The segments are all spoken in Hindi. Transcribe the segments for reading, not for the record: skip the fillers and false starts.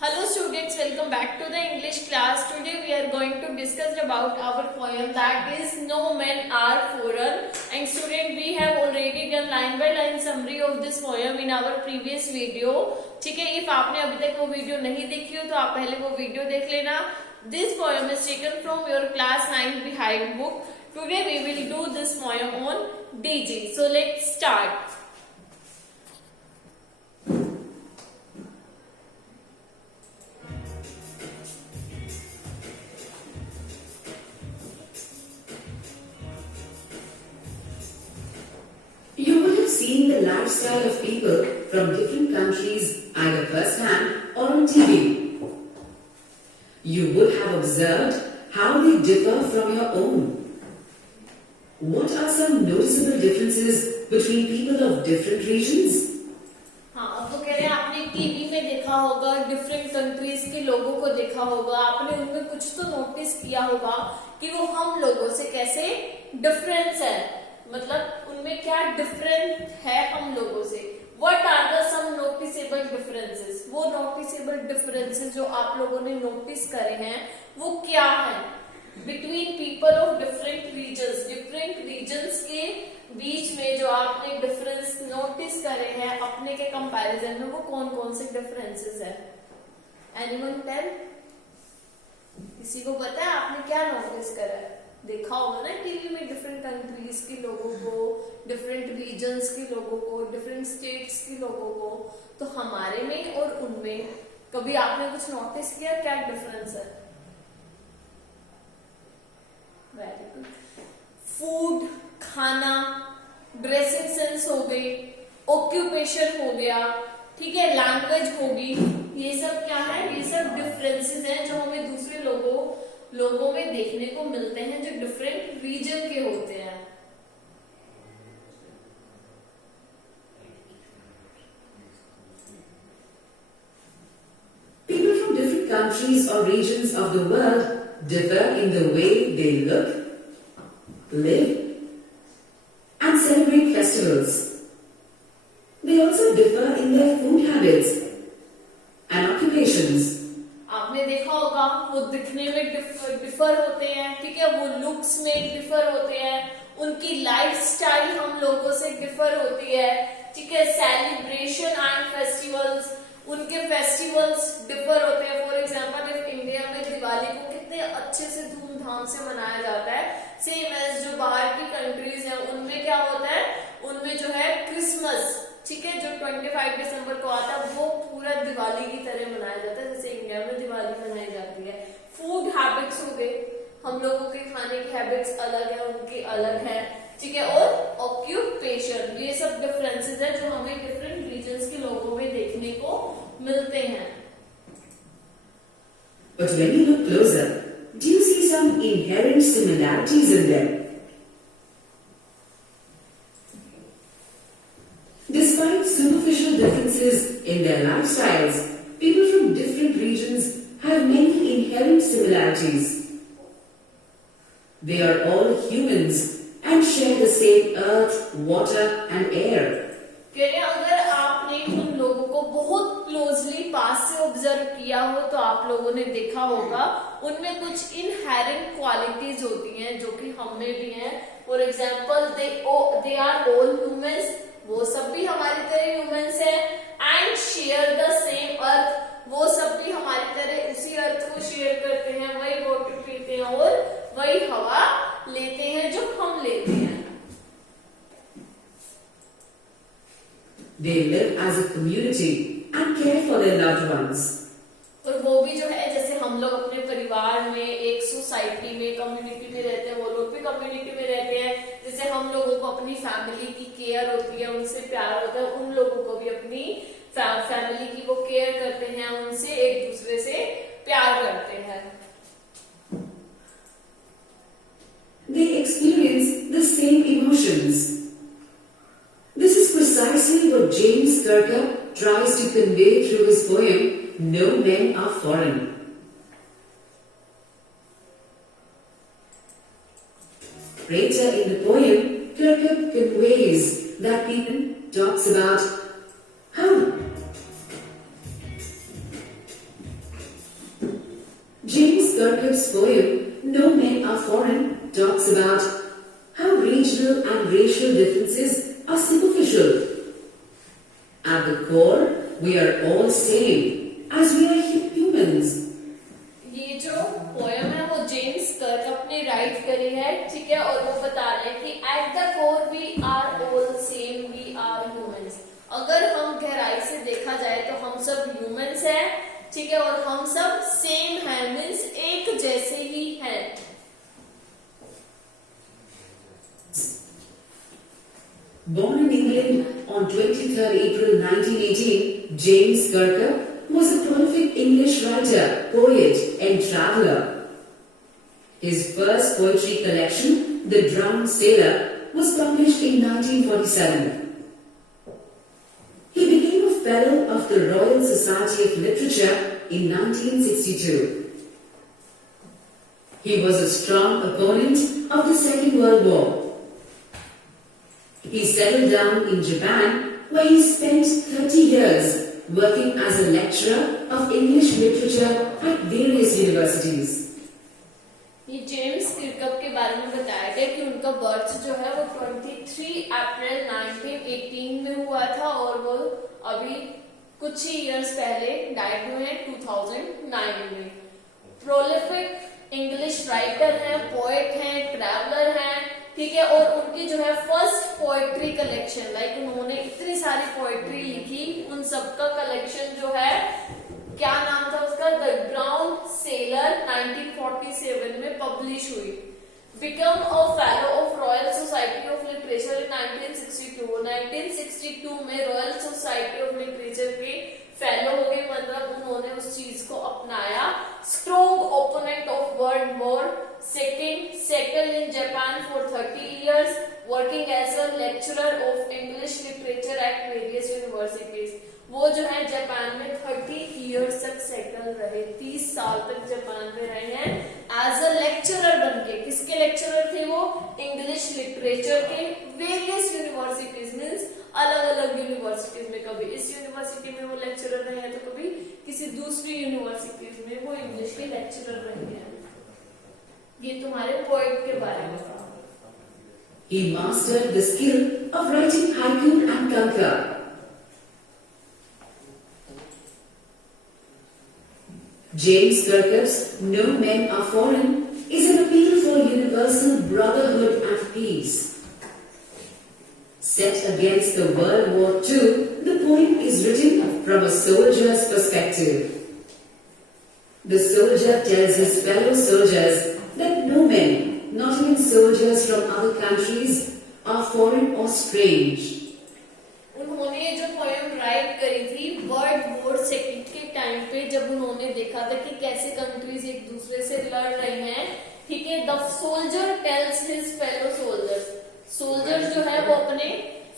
Hello students, welcome back to the English class. Today we are going to discuss about our poem that is No Men Are Foreign. And student, we have already done line by line summary of this poem in our previous video. ठीक है, if आपने अभी तक वो वीडियो नहीं देखी हो तो आप पहले वो वीडियो देख लेना. This poem is taken from your class 9 behind book. Today we will do this poem on DG. So let's start. You would have seen the lifestyle of people from different countries either firsthand or on TV. You would have observed how they differ from your own. What are some noticeable differences between people of different regions? हाँ, अब वो कह रहे हैं आपने टीवी में देखा होगा, डिफरेंट कंट्रीज के लोगों को देखा होगा, आपने उनमें कुछ तो नोटिस किया होगा कि वो हम लोगों से कैसे डिफरेंस है, मतलब उनमें क्या डिफरेंट है हम लोगों से. What are the some noticeable differences? वो noticeable differences जो आप लोगों ने नोटिस करे हैं वो क्या है between people of different regions. different regions के बीच में जो आपने डिफरेंस नोटिस करे हैं अपने के कंपैरिजन में, वो कौन कौन से डिफरेंसेस है? Anyone tell? किसी को पता है आपने क्या नोटिस करा है? देखा होगा ना टीवी में डिफरेंट कंट्रीज के लोगों को, डिफरेंट रीजन्स के लोगों को, डिफरेंट स्टेट्स के लोगों को. तो हमारे में और उनमें कभी आपने कुछ नोटिस किया क्या डिफरेंस है? Very good. फूड, खाना, ड्रेसिंग सेंस हो गई, ऑक्यूपेशन हो गया, ठीक है, लैंग्वेज होगी, ये सब क्या है? ये सब डिफरेंसेस हैं जो हमें दूसरे लोगों में देखने को मिलते हैं जो डिफरेंट रीजन के होते हैं. People from different countries or regions of the world differ in the way they look, live, and celebrate festivals. They also differ in their food habits and occupations. आपने देखा होगा वो दिखने में डिफर होते हैं, ठीक है, वो लुक्स में डिफर होते हैं, उनकी लाइफस्टाइल हम लोगों से डिफर होती है, ठीक है, सेलिब्रेशन एंड फेस्टिवल्स, उनके फेस्टिवल्स डिफर होते हैं. फॉर एग्जांपल इफ इंडिया में दिवाली को कितने अच्छे से धूमधाम से मनाया जाता है, सेम एज जो बाहर की कंट्रीज हैं उनमें क्या होता है, उनमें जो है क्रिसमस, ठीक है, जो 25 दिसंबर को आता है वो पूरा दिवाली की तरह मनाया जाता है जैसे इंडिया में दिवाली मनाई जाती है. फूड हैबिट्स हो गए, हम लोगों के खाने की हैबिट्स अलग है, उनकी अलग है, ठीक है, और ऑक्यूपेशन, ये सब डिफरेंसेस है जो हमें डिफरेंट रीजन्स के लोगों में देखने को मिलते हैं. But when you look closer, do you see some inherent similarities in them? Despite superficial differences in their lifestyles, people from different regions have many inherent similarities. They are all humans and share the same earth, water and air. अगर आपने उन लोगों को बहुत क्लोजली पास से ऑब्जर्व किया हो तो आप लोगों ने देखा होगा उनमें कुछ इनहेरेंट क्वालिटीज होती हैं जो कि हम में भी हैं. For example they are all humans, वो सब भी हमारी तरह ह्यूमंस हैं, and share the same earth, वो सब भी हमारी तरह उसी अर्थ को शेयर करते हैं, वही वाटर पीते हैं और वही हवा लेते हैं जो हम लेते हैं. They live as a community and care for their loved ones. और वो भी जो है जैसे हम लोग अपने परिवार में एक सोसाइटी में कम्युनिटी में रहते हैं, वो लोग भी कम्युनिटी में रहते हैं. जैसे हम लोगों को अपनी फैमिली की केयर होती है, उनसे प्यार होता है, उन लोगों को भी अपनी फैमिली की वो केयर करते हैं, उनसे एक दूसरे से प्यार करते हैं. They experience the same emotions. This is precisely what James Kirkup tries to convey through his poem, No Men Are Foreign. Later in the poem, Kirkup conveys that people talks about how Kirkup's poem, No Men Are Foreign, talks about how regional and racial differences are superficial. At the core, we are all same, as we are humans. ये जो पोयम है वो जेम्स कर्कप ने राइट करी है, ठीक है, और वो बता रहे हैं कि at the core we are all same, we are humans. अगर हम गहराई से देखा जाए तो हम सब ह्यूमंस हैं, ठीक है, और हम सब सेम हैं, मीन्स एक जैसे ही हैं। Born in England on 23rd April 1918, James Kirkup was a prolific English writer, poet, and traveller. His first poetry collection, The Drowned Sailor, was published in 1947. He became a Fellow of the Royal Society of Literature in 1962. He was a strong opponent of the Second World War. He settled down in Japan, where he spent 30 years working as a lecturer of English literature at various universities. ये जेम्स किरकप के बारे में बताया गया कि उनका बर्थ जो है वो 23 अप्रैल 1918 में हुआ था और वो अभी कुछ ही इयर्स पहले डाइड हुए हैं 2009 में। प्रोलिफिक इंग्लिश राइटर हैं, पोएट हैं, ट्रैवलर हैं, ठीक है, और उनकी जो है फर्स्ट पोएट्री कलेक्शन, लाइक उन्होंने इतनी सारी पोएट्री लिखी, उन सबका कलेक्शन जो है, क्या नाम था उसका, द ड्राउन्ड सेलर, 1947 में पब्लिश हुई। Become a fellow of Royal Society of Literature in 1962। 1962 में रॉयल सोसाइटी ऑफ लिटरेचर के फेलो हो गए, मतलब उन्होंने उस चीज को अपनाया। Strong opponent of World War second, settle in Japan for 30 years, working as a lecturer of English literature at various universities. वो जो है जापान में 30 years तक सेटल रहे, 30 साल तक जापान में रहे हैं एज अ लेक्चरर बनके। किसके लेक्चरर थे वो? इंग्लिश लिटरेचर के वेरियस यूनिवर्सिटीज, मीन्स अलग अलग यूनिवर्सिटीज में, कभी इस यूनिवर्सिटी में वो लेक्चरर रहे हैं तो कभी किसी दूसरी यूनिवर्सिटीज में वो इंग्लिश के लेक्चरर रहे हैं। ये तुम्हारे पोएट के बारे में था। He mastered the skill of writing haiku and kanka. James Kirkup's No Men Are Foreign is an appeal for universal brotherhood and peace. Set against the World War II, the poem is written from a soldier's perspective. The soldier tells his fellow soldiers that no men, not even soldiers from other countries, are foreign or strange. उन्होंने जो पोएम राइट करी थी वर्ल्ड वॉर सेकेंड के टाइम पे, जब उन्होंने देखा था कि कैसे कंट्रीज एक दूसरे से लड़ रहे हैं, ठीक है, the soldier tells his fellow soldiers, soldier जो है वो अपने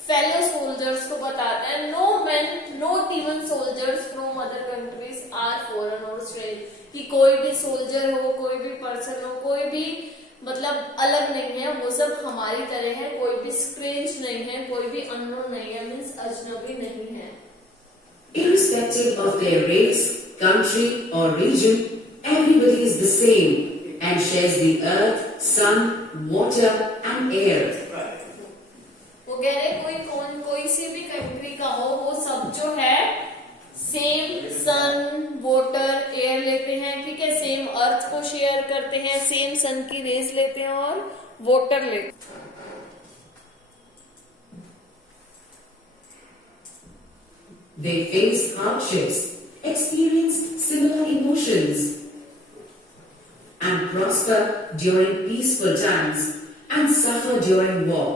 फेलो सोल्जर्स को बताता है, no man not even soldiers from other countries are foreign और स्ट्रेंज, कि कोई भी सोल्जर हो, कोई भी पर्सन हो, कोई भी मतलब अलग नहीं है, वो सब हमारी तरह है, कोई भी स्ट्रेंज नहीं है, कोई भी अननोन नहीं है, मीन्स अजनबी नहीं है। Irrespective of their race, country or region, everybody is the same and shares the earth, sun, water and air. वो कह रहे कोई सी भी कंट्री का हो, वो सब जो है सेम सन, वाटर, एयर लेते हैं, ठीक है, सेम अर्थ को शेयर करते हैं, सेम सन की रेस लेते हैं और वाटर लेते हैं। They face hardships, experience similar emotions, and prosper during peaceful times and suffer during war.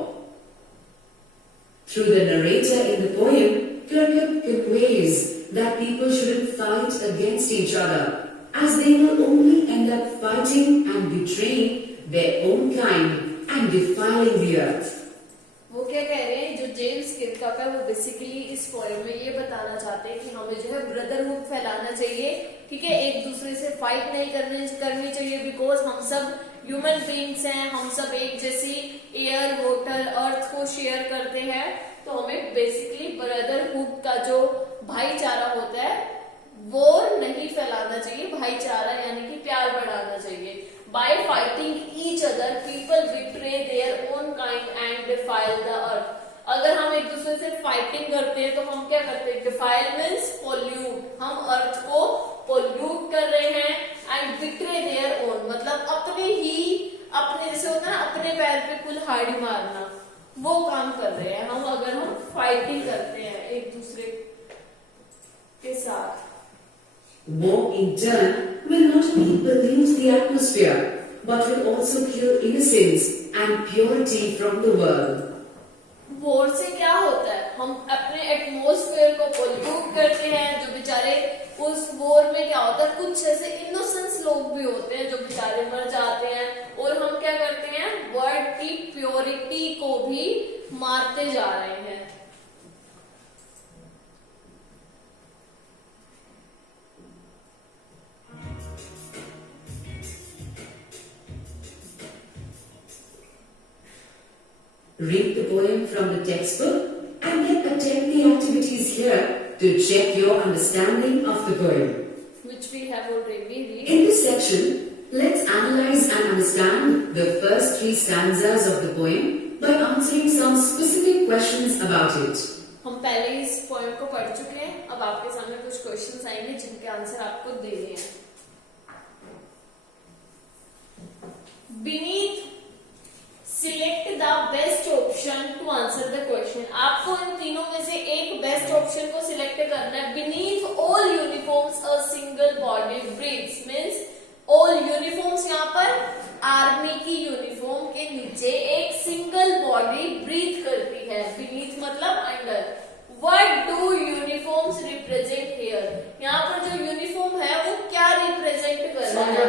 Through the narrator in the poem, Kirkup conveys that people shouldn't fight against each other, as they will only end up fighting and betraying their own kind and defiling the earth. वो क्या कह रहे हैं, जो जेम्स किरकप है वो बेसिकली इस पोएम में ये बताना चाहते हैं कि हमें जो है ब्रदरहुड फैलाना चाहिए, ठीक है, एक दूसरे से फाइट नहीं करनी चाहिए, बिकॉज हम सब ह्यूमन बीइंग्स हैं, हम सब एक जैसी एयर, वाटर, अर्थ को शेयर करते हैं, तो हमें बेसिकली ब्रदरहुड का जो भाईचारा होता है वॉर नहीं फैलाना चाहिए, भाईचारा यानी कि प्यार बढ़ाना चाहिए। Bye fighting each other people betray their own kind and defile the earth. अगर हम एक दूसरे से फाइटिंग करते हैं तो हम क्या करते हैं, डिफाइल मीन्स पोल्यूट, हम अर्थ को पोल्यूट कर रहे हैं, एंड बिट्रे देयर ओन मतलब अपने जैसे होता है ना अपने पैर पे कुल्हाड़ी मारना, वो काम कर रहे हैं हम अगर हम फाइटिंग करते हैं एक दूसरे के साथ। War in turn will not only pollute the atmosphere, but will also kill innocence and purity from the world. War से क्या होता है, हम अपने एटमॉस्फेयर को पोल्यूट करते हैं, जो बेचारे उस वॉर में क्या होता है, कुछ ऐसे इनोसेंस लोग भी होते हैं जो बेचारे मर जाते हैं, और हम क्या करते हैं, वर्ल्ड की प्योरिटी को भी मारते जा रहे हैं। Read the poem from the textbook and then attempt the activities here to check your understanding of the poem. Which we have already read. In this section, let's analyze and understand the first 3 stanzas of the poem by answering some specific questions about it. हम पहले इस पोएम को पढ़ चुके हैं, अब आपके सामने कुछ क्वेश्चंस आएंगे जिनके आंसर आपको देने हैं। Beneath, select the best option to answer the question. आपको इन तीनों में से एक बेस्ट ऑप्शन को सिलेक्ट करना है। Beneath all uniforms a single body breathes means all uniforms, यहाँ पर आर्मी की यूनिफॉर्म के नीचे एक सिंगल बॉडी ब्रीथ करती है। Beneath मतलब under. What do uniforms represent here? यहाँ पर जो यूनिफॉर्म है वो क्या रिप्रेजेंट कर रहा है?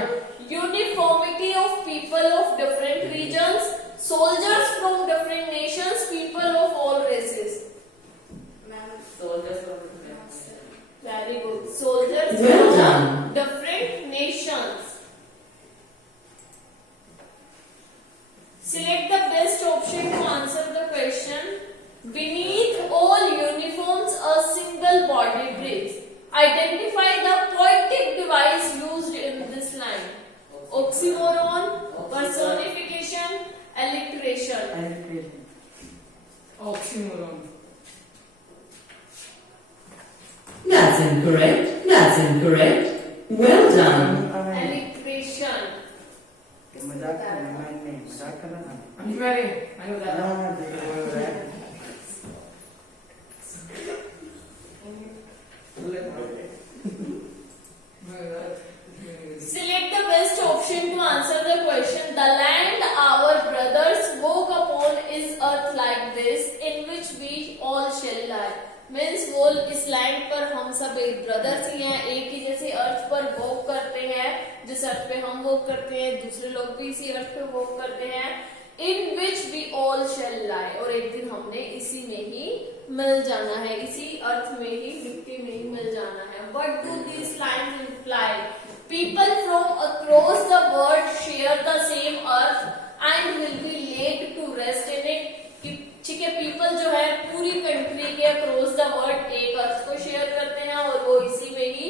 Uniformity of people of different regions, soldiers from different nations, people of all races. Soldiers from different nations. Very good. Soldiers Well from done. different nations. Select the best option to answer the question. Beneath all uniforms, a single body breathes. Identify the poetic device used in this line. Oxymoron, personification, alliteration. Oxymoron. That's incorrect. That's incorrect. Well done. Alliteration. मजाक नहीं मजाक करना था Select the best option to answer the question. The land our brothers woke upon is earth like this, in which we all shall lie. Means वो इस लैंड पर हम सब एक ब्रदर्स ही हैं, एक ही जैसे अर्थ पर वॉक करते हैं, जिस अर्थ पे हम वॉक करते हैं दूसरे लोग भी इसी अर्थ पे वॉक करते हैं। इन विच वी ऑल शेल लाई, और एक दिन हमने इसी में ही मिल जाना है, इसी अर्थ में ही मिट्टी में ही मिल जाना है। What do these lines imply? People from across the world share the same earth and will be laid to rest in it. ठीक है, पीपल जो है पूरी कंट्री के अक्रॉस द वर्ल्ड एक अर्थ को शेयर करते हैं और वो इसी में ही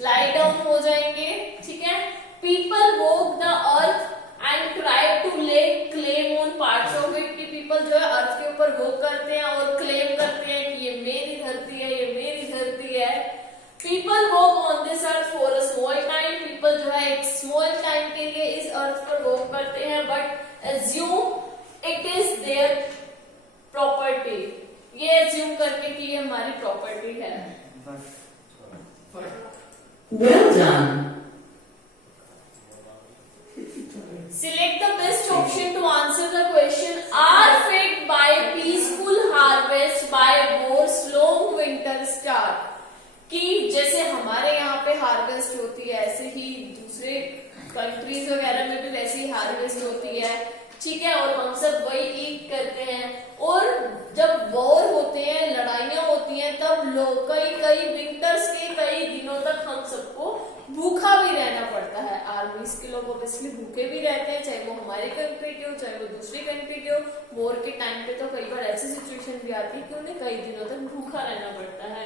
लाई डाउन हो जाएंगे। ठीक है, people walk the earth and try to lay claim on parts of it, कि पीपल जो है अर्थ के ऊपर वॉक करते हैं और क्लेम करते हैं कि ये मेरी धरती है, ये मेरी धरती है। People walk on this earth for a small time, people जो है एक स्मॉल टाइम के लिए इस अर्थ पर वॉक करते हैं, but assume it is their property, ये एज्यूम करके कि ये हमारी प्रॉपर्टी है। Well done. Select the best option to answer the question. Are fed by peaceful harvest by war's long winter start. कि जैसे हमारे यहाँ पे हार्वेस्ट होती है ऐसे ही दूसरे कंट्रीज वगैरह में भी वैसे ही हार्वेस्ट होती है। ठीक है, और हम सब वही ईट करते हैं, और जब वॉर होते हैं, लड़ाइयां होती हैं, तब लोग कई विंटर्स के कई दिनों तक हम सबको भूखा भी रहना पड़ता है। आर्मीज के लोग ऑब्वियसली भूखे भी रहते हैं, चाहे वो हमारी कंट्री के हो चाहे वो दूसरी कंट्री के हो। वॉर के टाइम पे तो कई बार ऐसी सिचुएशन भी आती है कि उन्हें कई दिनों तक भूखा रहना पड़ता है।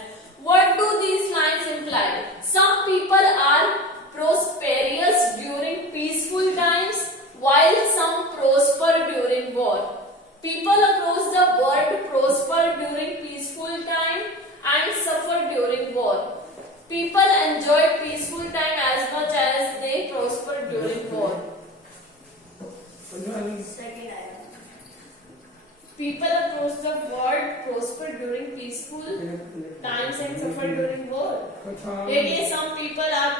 What do these lines imply? Some people are prosperous during peaceful times, while some prosper during war. People across the world prosper during peaceful time and suffer during war. People enjoy peaceful time as much as they prosper during war. People across the world prosper during peaceful times and suffer during war. Maybe some people are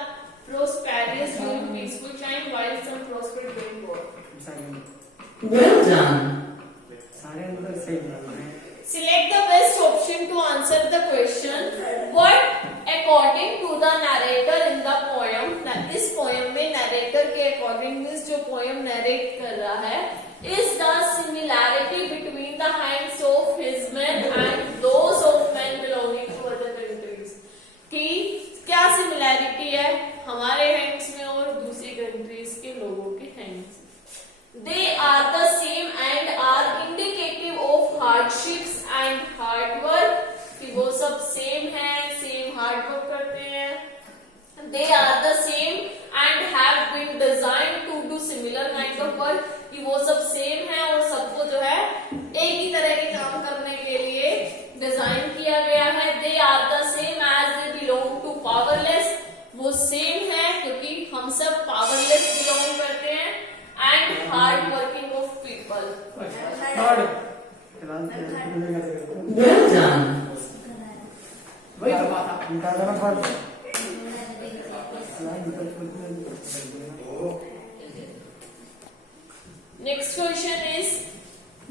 prosperous during peaceful time while some prosper during war. Well done. Select the best option to answer the question. What according to the narrator in the poem, इस poem में narrator के according means जो poem narrate कर रहा है, is the similarity between the hands of his men and those of men belonging to other countries. कि क्या similarity है हमारे hands में और दूसरी countries के लोगों के hands? They are the same and are indicative of hardships and hard work. कि वो सब same हैं, same hard work करते हैं. They are the same and have been designed to do similar kind of work. कि वो सब same हैं और सबको जो है एक ही तरह के काम करने के लिए डिजाइन किया गया है. They are the same as they belong to powerless. वो same है क्योंकि हम सब powerless belong करते हैं. And hard working of people. Well done. Next question is,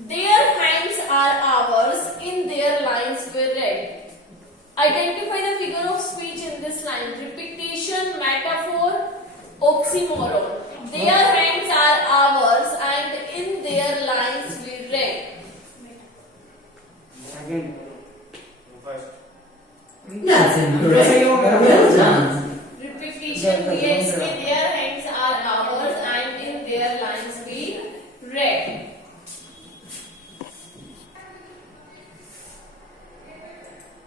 their hands are ours, in their lines were read. Identify the figure of speech in this line. Repetition, metaphor, oxymoron. Their hands are ours and in their lines we read. That's incorrect. Well done. Repetition, yes, their hands are ours and in their lines we read.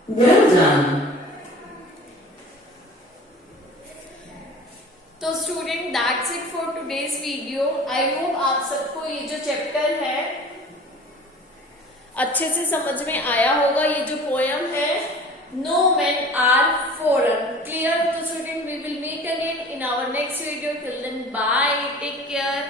Well done. तो student that's it for today's video. I hope आप सबको ये जो चैप्टर है अच्छे से समझ में आया होगा. ये जो पोयम है no men are foreign, clear? तो student we will meet again in our next video. Till then bye, take care.